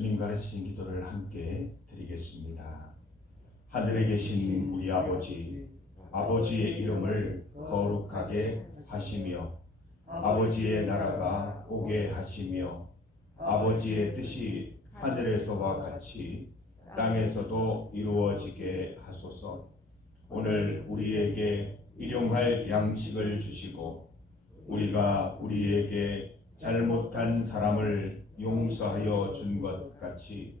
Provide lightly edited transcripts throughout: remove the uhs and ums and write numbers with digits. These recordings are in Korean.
주님 가르치신 기도를 함께 드리겠습니다. 하늘에 계신 우리 아버지, 아버지의 이름을 거룩하게 하시며 아버지의 나라가 오게 하시며 아버지의 뜻이 하늘에서와 같이 땅에서도 이루어지게 하소서. 오늘 우리에게 일용할 양식을 주시고 우리가 우리에게 잘못한 사람을 용서하여 준 것 같이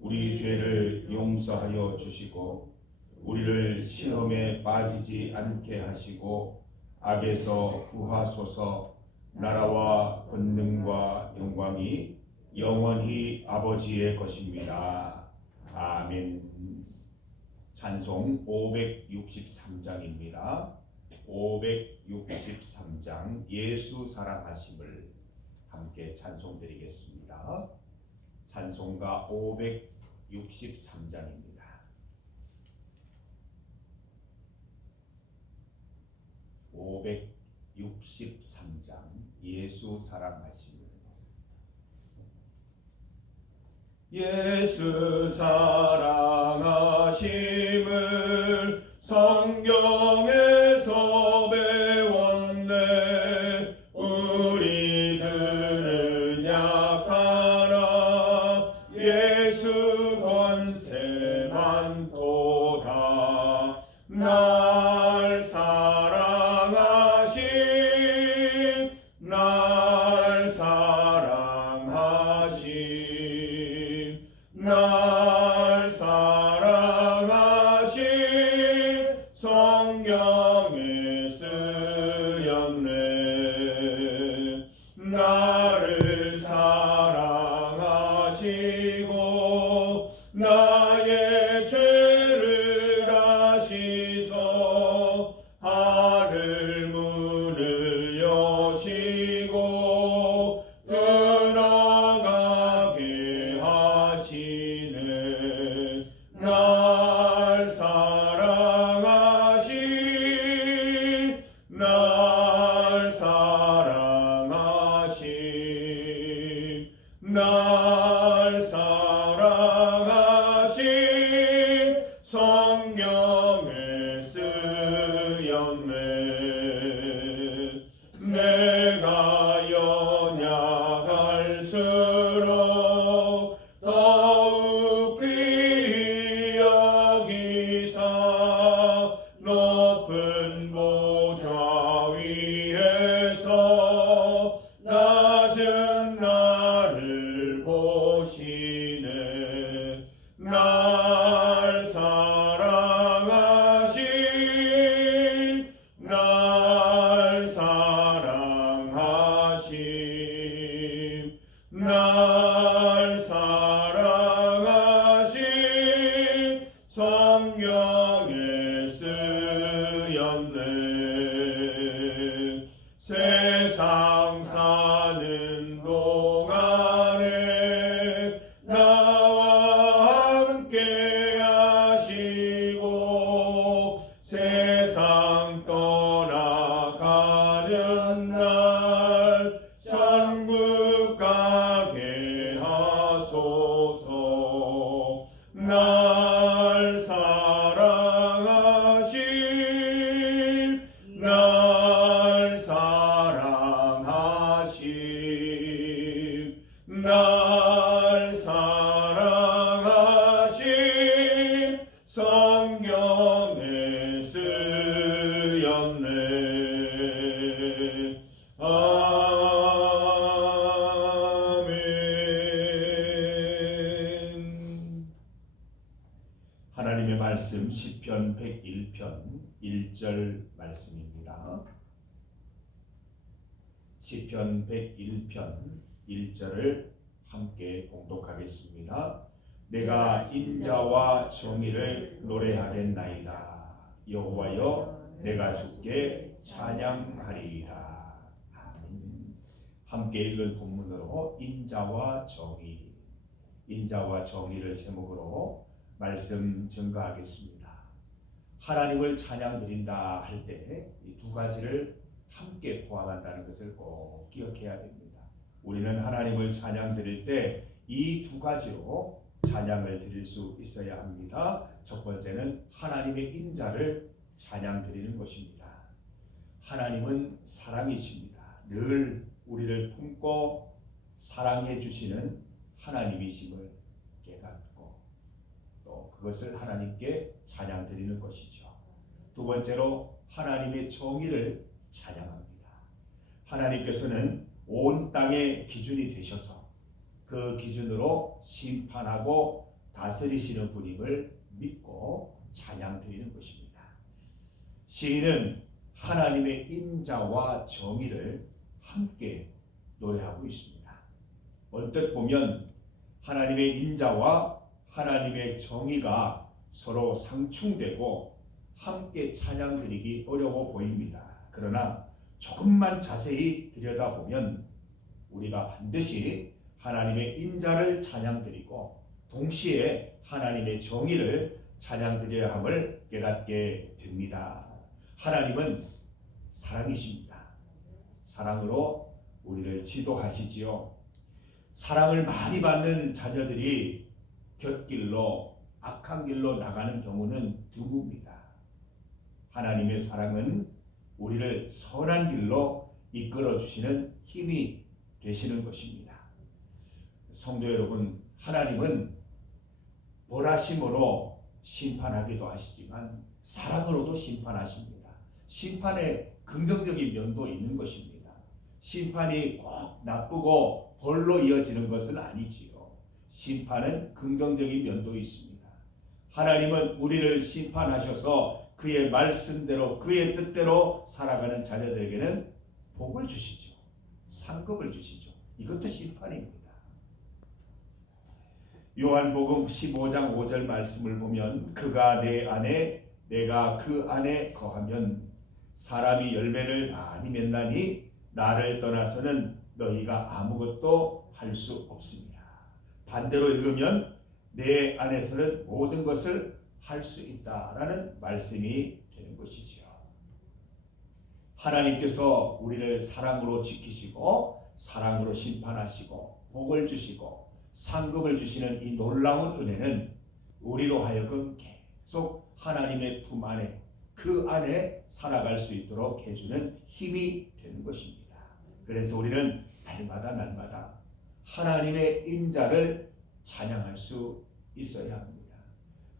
우리 죄를 용서하여 주시고 우리를 시험에 빠지지 않게 하시고 악에서 구하소서. 나라와 권능과 영광이 영원히 아버지의 것입니다. 아멘. 찬송 563장입니다. 563장 예수 사랑하심을 함께 찬송드리겠습니다. 찬송가 563장입니다. 예수 사랑하심을. 예수 사랑하심을 성경에서 배웠네. 우리들은 약하나 예수 권세 많도다. 날 사랑하심, 날 사랑하심, 날 사랑하심. 성경에 쓰였네. 나를 사랑하시고 나의 죄를 다시소. 하늘 문을 여시고 들어가게 하시네. 날 사랑하심, 날 사랑하심, 날 사랑하심. 성경에 쓰였네. 내가 연약할수록 더욱 귀히 여기사 높은 보좌 위에서 낮은 나를 보시네. 날 사랑하심, 날 사랑하심, 날 사랑하심. 성경에 쓰였네. 세상 사는 동안에 나와 함께 하시고 세상 떠나가는 날 천국 가게 하소서. 날 사랑하심, 날 사랑하심, 날 사랑하심. 성경에 쓰였네. 아멘. 하나님의 말씀 시편 101편 1절 말씀입니다. 시편 101편 1절을 함께 봉독하겠습니다. 내가 인자와 정의를 노래하겠나이다. 여호와여, 내가 주께 찬양하리이다. 아멘. 함께 읽은 본문으로 인자와 정의, 인자와 정의를 제목으로 말씀 증거하겠습니다. 하나님을 찬양드린다 할 때 이 두 가지를 함께 포함한다는 것을 꼭 기억해야 됩니다. 우리는 하나님을 찬양드릴 때 이 두 가지로 찬양을 드릴 수 있어야 합니다. 첫 번째는 하나님의 인자를 찬양 드리는 것입니다. 하나님은 사랑이십니다. 늘 우리를 품고 사랑해 주시는 하나님이심을 깨닫고 또 그것을 하나님께 찬양 드리는 것이죠. 두 번째로 하나님의 정의를 찬양합니다. 하나님께서는 온 땅의 기준이 되셔서 그 기준으로 심판하고 다스리시는 분임을 믿고 찬양 드리는 것입니다. 시인은 하나님의 인자와 정의를 함께 노래하고 있습니다. 언뜻 보면 하나님의 인자와 하나님의 정의가 서로 상충되고 함께 찬양 드리기 어려워 보입니다. 그러나 조금만 자세히 들여다보면 우리가 반드시 하나님의 인자를 찬양 드리고 동시에 하나님의 정의를 찬양 드려야 함을 깨닫게 됩니다. 하나님은 사랑이십니다. 사랑으로 우리를 지도하시지요. 사랑을 많이 받는 자녀들이 곁길로 악한 길로 나가는 경우는 드뭅니다. 하나님의 사랑은 우리를 선한 길로 이끌어 주시는 힘이 되시는 것입니다. 성도 여러분, 하나님은 벌하심으로 심판하기도 하시지만 사랑으로도 심판하십니다. 심판에 긍정적인 면도 있는 것입니다. 심판이 꼭 나쁘고 벌로 이어지는 것은 아니지요. 심판은 긍정적인 면도 있습니다. 하나님은 우리를 심판하셔서 그의 말씀대로 그의 뜻대로 살아가는 자녀들에게는 복을 주시죠. 상급을 주시죠. 이것도 심판입니다. 요한복음 15장 5절 말씀을 보면 그가 내 안에 내가 그 안에 거하면 사람이 열매를 많이 맺나니 나를 떠나서는 너희가 아무것도 할 수 없습니다. 반대로 읽으면 내 안에서는 모든 것을 할 수 있다라는 말씀이 되는 것이지요. 하나님께서 우리를 사랑으로 지키시고 사랑으로 심판하시고 복을 주시고 상급을 주시는 이 놀라운 은혜는 우리로 하여금 계속 하나님의 품 안에 그 안에 살아갈 수 있도록 해주는 힘이 되는 것입니다. 그래서 우리는 날마다 하나님의 인자를 찬양할 수 있어야 합니다.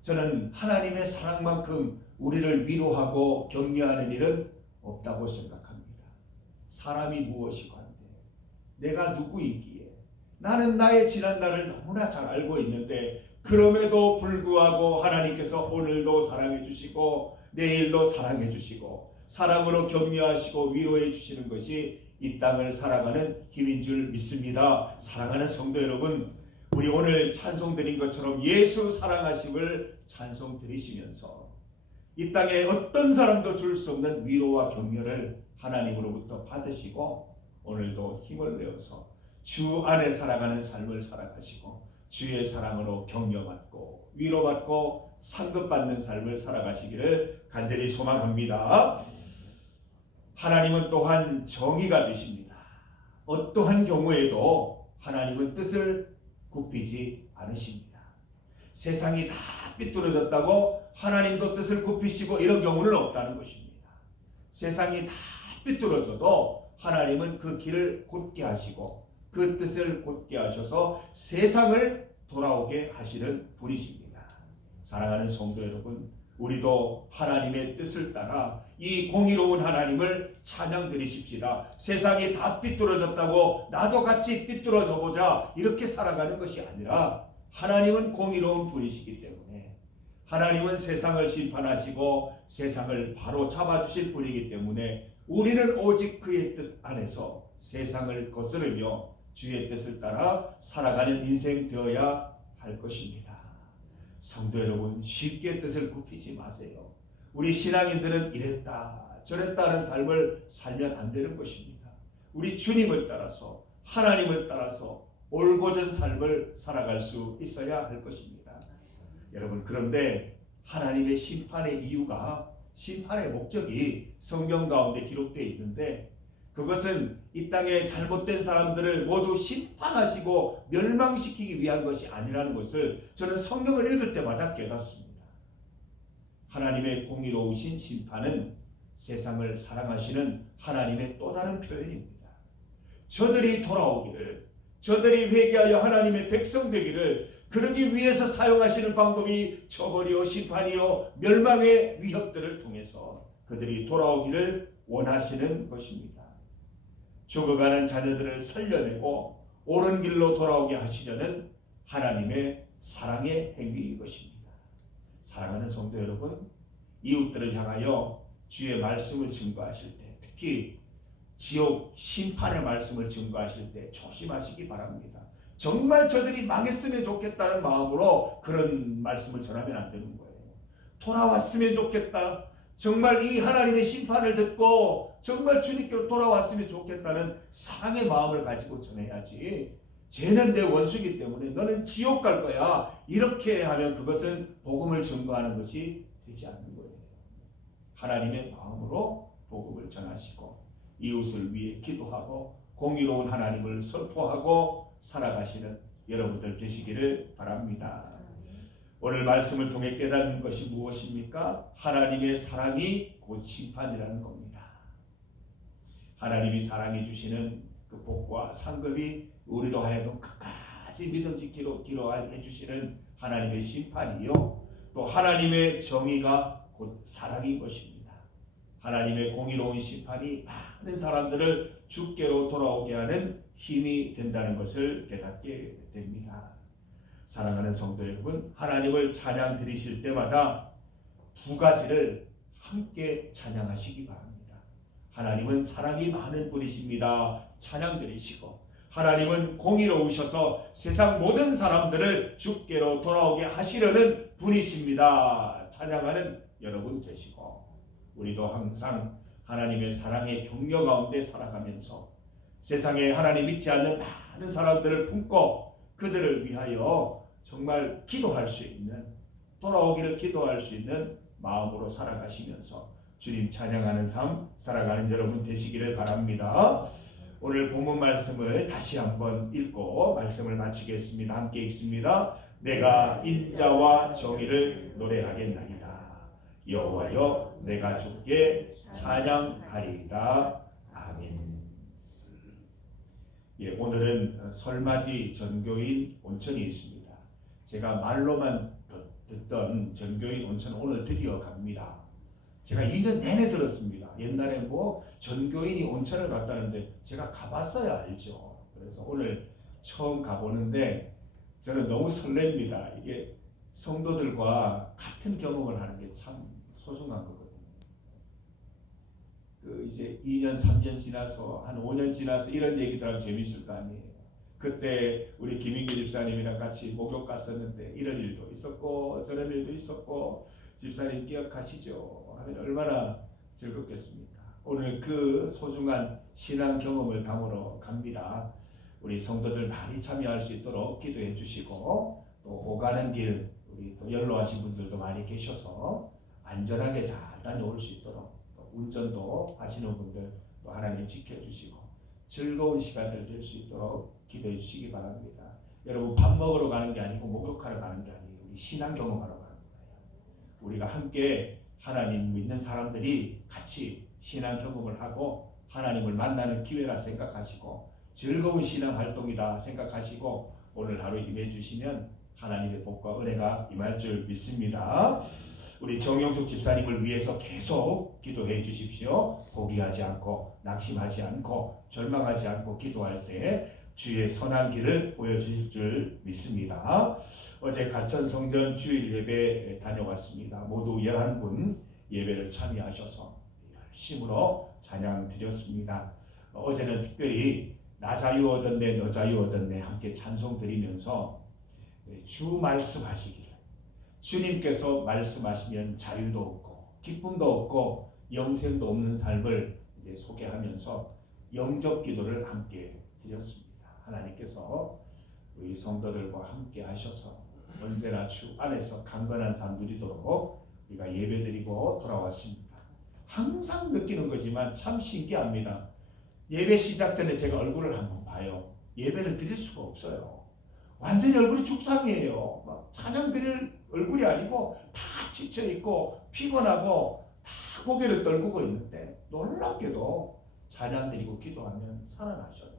저는 하나님의 사랑만큼 우리를 위로하고 격려하는 일은 없다고 생각합니다. 사람이 무엇이고 한데 내가 누구이기에 나는 나의 지난날을 너무나 잘 알고 있는데 그럼에도 불구하고 하나님께서 오늘도 사랑해 주시고 내일도 사랑해 주시고 사랑으로 격려하시고 위로해 주시는 것이 이 땅을 살아가는 힘인 줄 믿습니다. 사랑하는 성도 여러분, 우리 오늘 찬송 드린 것처럼 예수 사랑하심을 찬송 드리시면서 이 땅에 어떤 사람도 줄 수 없는 위로와 격려를 하나님으로부터 받으시고 오늘도 힘을 내어서 주 안에 살아가는 삶을 살아가시고 주의 사랑으로 격려받고 위로받고 상급받는 삶을 살아가시기를 간절히 소망합니다. 하나님은 또한 정의가 되십니다. 어떠한 경우에도 하나님은 뜻을 굽히지 않으십니다. 세상이 다 삐뚤어졌다고 하나님도 뜻을 굽히시고 이런 경우는 없다는 것입니다. 세상이 다 삐뚤어져도 하나님은 그 길을 곧게 하시고 그 뜻을 곧게 하셔서 세상을 돌아오게 하시는 분이십니다. 사랑하는 성도 여러분, 우리도 하나님의 뜻을 따라 이 공의로운 하나님을 찬양 드리십시다. 세상이 다 삐뚤어졌다고 나도 같이 삐뚤어져 보자 이렇게 살아가는 것이 아니라 하나님은 공의로운 분이시기 때문에 하나님은 세상을 심판하시고 세상을 바로 잡아주실 분이기 때문에 우리는 오직 그의 뜻 안에서 세상을 거스르며 주의 뜻을 따라 살아가는 인생 되어야 할 것입니다. 성도 여러분, 쉽게 뜻을 굽히지 마세요. 우리 신앙인들은 이랬다 저랬다는 삶을 살면 안 되는 것입니다. 우리 주님을 따라서 하나님을 따라서 올곧은 삶을 살아갈 수 있어야 할 것입니다. 여러분, 그런데 하나님의 심판의 이유가 심판의 목적이 성경 가운데 기록되어 있는데 그것은 이 땅에 잘못된 사람들을 모두 심판하시고 멸망시키기 위한 것이 아니라는 것을 저는 성경을 읽을 때마다 깨닫습니다. 하나님의 공의로우신 심판은 세상을 사랑하시는 하나님의 또 다른 표현입니다. 저들이 돌아오기를, 저들이 회개하여 하나님의 백성 되기를, 그러기 위해서 사용하시는 방법이 처벌이요 심판이요 멸망의 위협들을 통해서 그들이 돌아오기를 원하시는 것입니다. 죽어가는 자녀들을 살려내고 옳은 길로 돌아오게 하시려는 하나님의 사랑의 행위인 것입니다. 사랑하는 성도 여러분, 이웃들을 향하여 주의 말씀을 증거하실 때, 특히 지옥 심판의 말씀을 증거하실 때 조심하시기 바랍니다. 정말 저들이 망했으면 좋겠다는 마음으로 그런 말씀을 전하면 안 되는 거예요. 돌아왔으면 좋겠다. 정말 이 하나님의 심판을 듣고 정말 주님께로 돌아왔으면 좋겠다는 사랑의 마음을 가지고 전해야지, 쟤는 내 원수이기 때문에 너는 지옥 갈 거야, 이렇게 하면 그것은 복음을 증거하는 것이 되지 않는 거예요. 하나님의 마음으로 복음을 전하시고 이웃을 위해 기도하고 공의로운 하나님을 선포하고 살아가시는 여러분들 되시기를 바랍니다. 오늘 말씀을 통해 깨닫는 것이 무엇입니까? 하나님의 사랑이 곧 심판이라는 겁니다. 하나님이 사랑해 주시는 그 복과 상급이 우리로 하여금 끝까지 믿음 지키로 기로해 주시는 하나님의 심판이요, 또 하나님의 정의가 곧 사랑인 것입니다. 하나님의 공의로운 심판이 많은 사람들을 주께로 돌아오게 하는 힘이 된다는 것을 깨닫게 됩니다. 사랑하는 성도 여러분, 하나님을 찬양 드리실 때마다 두 가지를 함께 찬양하시기 바랍니다. 하나님은 사랑이 많은 분이십니다. 찬양 드리시고, 하나님은 공의로우셔서 세상 모든 사람들을 주께로 돌아오게 하시려는 분이십니다. 찬양하는 여러분 되시고, 우리도 항상 하나님의 사랑의 격려 가운데 살아가면서 세상에 하나님 믿지 않는 많은 사람들을 품고 그들을 위하여 정말 기도할 수 있는, 돌아오기를 기도할 수 있는 마음으로 살아가시면서 주님 찬양하는 삶 살아가는 여러분 되시기를 바랍니다. 오늘 본문 말씀을 다시 한번 읽고 말씀을 마치겠습니다. 함께 읽습니다. 내가 인자와 정의를 노래하겠나이다. 여호와여, 내가 주께 찬양하리이다. 아멘. 예, 오늘은 설맞이 전교인 온천이 있습니다. 제가 말로만 듣던 전교인 온천 오늘 드디어 갑니다. 제가 2년 내내 들었습니다. 옛날에 뭐 전교인이 온천을 갔다는데 제가 가봤어야 알죠. 그래서 오늘 처음 가보는데 저는 너무 설렙니다. 이게 성도들과 같은 경험을 하는 게 참 소중한 거거든요. 그 이제 2년, 3년 지나서 한 5년 지나서 이런 얘기들 하면 재밌을 거 아니에요. 그때 우리 김인규 집사님이랑 같이 목욕 갔었는데 이런 일도 있었고 저런 일도 있었고 집사님 기억하시죠? 하면 얼마나 즐겁겠습니까? 오늘 그 소중한 신앙 경험을 담으러 갑니다. 우리 성도들 많이 참여할 수 있도록 기도해 주시고, 또 오가는 길 우리 또 연로하신 분들도 많이 계셔서 안전하게 잘 다녀올 수 있도록, 또 운전도 하시는 분들 또 하나님 지켜주시고 즐거운 시간들 될 수 있도록 기도해 주시기 바랍니다. 여러분, 밥 먹으러 가는 게 아니고 목욕하러 가는 게 아니에요. 우리 신앙 경험하러 가는 거예요. 우리가 함께 하나님 믿는 사람들이 같이 신앙 경험을 하고 하나님을 만나는 기회라 생각하시고 즐거운 신앙 활동이다 생각하시고 오늘 하루 임해 주시면 하나님의 복과 은혜가 임할 줄 믿습니다. 우리 정영숙 집사님을 위해서 계속 기도해 주십시오. 포기하지 않고 낙심하지 않고 절망하지 않고 기도할 때 주의 선한 길을 보여주실 줄 믿습니다. 어제 가천 성전 주일 예배 다녀왔습니다. 모두 11분 예배를 참여하셔서 열심으로 찬양 드렸습니다. 어제는 특별히 나 자유 얻었네 너 자유 얻었네 함께 찬송 드리면서 주 말씀하시기를, 주님께서 말씀하시면 자유도 없고 기쁨도 없고 영생도 없는 삶을 이제 소개하면서 영접 기도를 함께 드렸습니다. 하나님께서 우리 성도들과 함께 하셔서 언제나 주 안에서 강건한 삶 누리도록 우리가 예배드리고 돌아왔습니다. 항상 느끼는 거지만 참 신기합니다. 예배 시작 전에 제가 얼굴을 한번 봐요. 예배를 드릴 수가 없어요. 완전히 얼굴이 죽상이에요. 막 찬양 드릴 얼굴이 아니고 다 지쳐있고 피곤하고 다 고개를 떨구고 있는데 놀랍게도 찬양 드리고 기도하면 살아나셔요.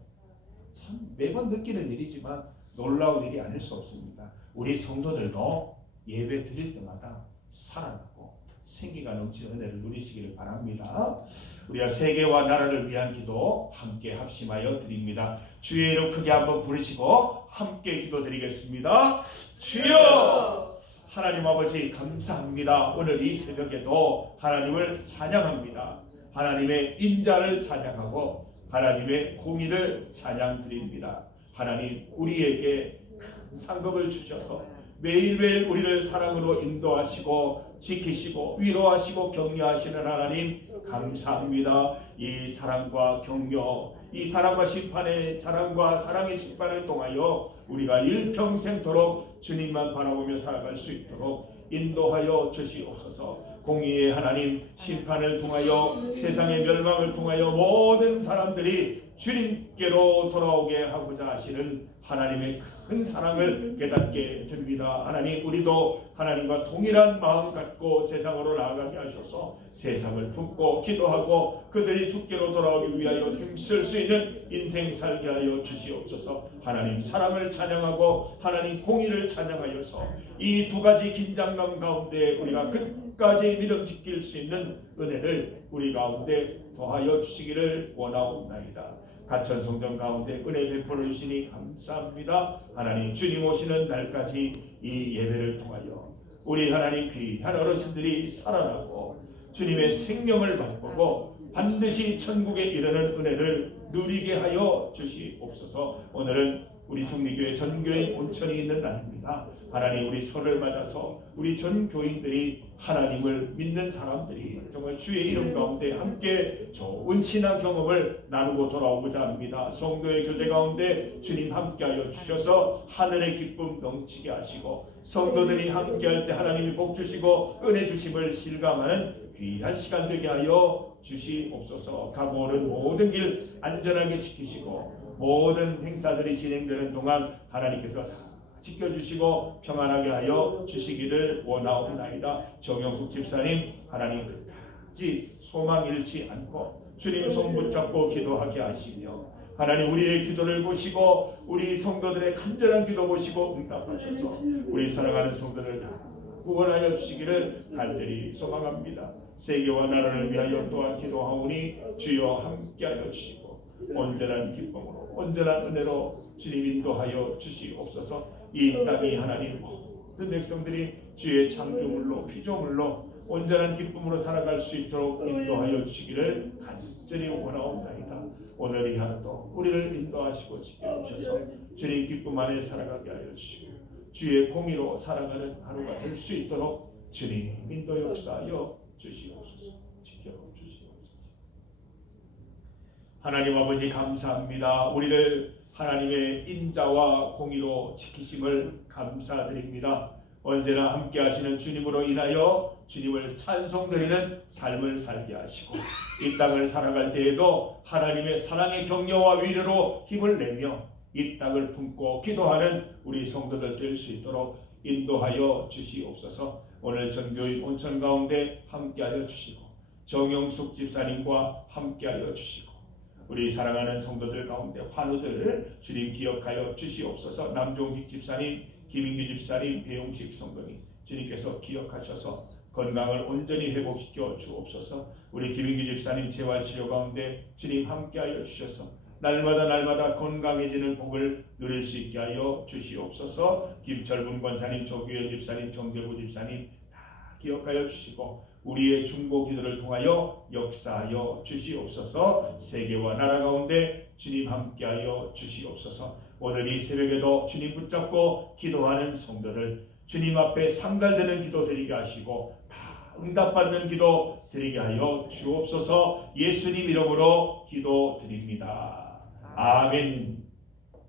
참 매번 느끼는 일이지만 놀라운 일이 아닐 수 없습니다. 우리 성도들도 예배 드릴 때마다 살아나고 생기가 넘치는 은혜를 누리시기를 바랍니다. 우리가 세계와 나라를 위한 기도 함께 합심하여 드립니다. 주의 이름 크게 한번 부르시고 함께 기도드리겠습니다. 주여! 하나님 아버지 감사합니다. 오늘 이 새벽에도 하나님을 찬양합니다. 하나님의 인자를 찬양하고 하나님의 공의를 찬양드립니다. 하나님 우리에게 큰 상급을 주셔서 매일매일 우리를 사랑으로 인도하시고 지키시고 위로하시고 격려하시는 하나님 감사합니다. 이 사랑과 격려, 이 사랑과 심판의 사랑과 사랑의 심판을 통하여 우리가 일평생토록 주님만 바라보며 살아갈 수 있도록 인도하여 주시옵소서. 공의의 하나님 심판을 통하여 세상의 멸망을 통하여 모든 사람들이 주님께로 돌아오게 하고자 하시는 하나님의 큰 사랑을 깨닫게 됩니다. 하나님 우리도 하나님과 동일한 마음 갖고 세상으로 나아가게 하셔서 세상을 품고 기도하고 그들이 주께로 돌아오기 위하여 힘쓸 수 있는 인생 살게 하여 주시옵소서. 하나님 사랑을 찬양하고 하나님 공의를 찬양하여서 이 두 가지 긴장감 가운데 우리가 끝까지 믿음 지킬 수 있는 은혜를 우리 가운데 더하여 주시기를 원하옵나이다. 가천 성전 가운데 은혜 베풀어 주시니 감사합니다. 하나님 주님 오시는 날까지 이 예배를 통하여 우리 하나님 귀한 어르신들이 살아나고 주님의 생명을 맛보고 반드시 천국에 이르는 은혜를 누리게 하여 주시옵소서. 오늘은 우리 중리교회 전교인 온천이 있는 날입니다. 하나님 우리 설을 맞아서 우리 전 교인들이 하나님을 믿는 사람들이 정말 주의 이름 가운데 함께 좋은 신앙 경험을 나누고 돌아오고자 합니다. 성도의 교제 가운데 주님 함께하여 주셔서 하늘의 기쁨 넘치게 하시고 성도들이 함께할 때 하나님이 복 주시고 은혜 주심을 실감하는 귀한 시간 되게 하여 주시옵소서. 가고 오는 모든 길 안전하게 지키시고 모든 행사들이 진행되는 동안 하나님께서 다 지켜주시고 평안하게 하여 주시기를 원하옵나이다. 정영숙 집사님 하나님 끝까지 소망 잃지 않고 주님 손 붙잡고 기도하게 하시며 하나님 우리의 기도를 보시고 우리 성도들의 간절한 기도 보시고 응답하셔서 우리 사랑하는 성도들 다 구원하여 주시기를 간절히 소망합니다. 세계와 나라를 위하여 또한 기도하오니 주여 함께하여 주시고 온전한 기쁨으로 온전한 은혜로 주님 인도하여 주시옵소서. 이 땅이 하나님 모든 백성들이 주의 창조물로 피조물로 온전한 기쁨으로 살아갈 수 있도록 인도하여 주시기를 간절히 원하옵나이다. 오늘 이 하루도 우리를 인도하시고 지켜주셔서 주님 기쁨 안에 살아가게 하여 주시고 주의 공의로 살아가는 하루가 될 수 있도록 주님 인도 역사하여 주시옵소서. 지켜주시옵소서. 하나님 아버지 감사합니다. 우리를 하나님의 인자와 공의로 지키심을 감사드립니다. 언제나 함께 하시는 주님으로 인하여 주님을 찬송드리는 삶을 살게 하시고 이 땅을 살아갈 때에도 하나님의 사랑의 격려와 위로로 힘을 내며 이 땅을 품고 기도하는 우리 성도들 될 수 있도록 인도하여 주시옵소서. 오늘 전교인 온천 가운데 함께하여 주시고 정영숙 집사님과 함께하여 주시고 우리 사랑하는 성도들 가운데 환우들을 주님 기억하여 주시옵소서. 남종직 집사님, 김인규 집사님, 배용식 성도님 주님께서 기억하셔서 건강을 온전히 회복시켜 주옵소서. 우리 김인규 집사님 재활치료 가운데 주님 함께하여 주셔서 날마다 건강해지는 복을 누릴 수 있게 하여 주시옵소서. 김철분 권사님, 조규현 집사님, 정재구 집사님 다 기억하여 주시고 우리의 중보 기도를 통하여 역사하여 주시옵소서. 세계와 나라 가운데 주님 함께하여 주시옵소서. 오늘 이 새벽에도 주님 붙잡고 기도하는 성도들 주님 앞에 상달되는 기도 드리게 하시고 다 응답받는 기도 드리게 하여 주옵소서. 예수님 이름으로 기도드립니다. 아멘.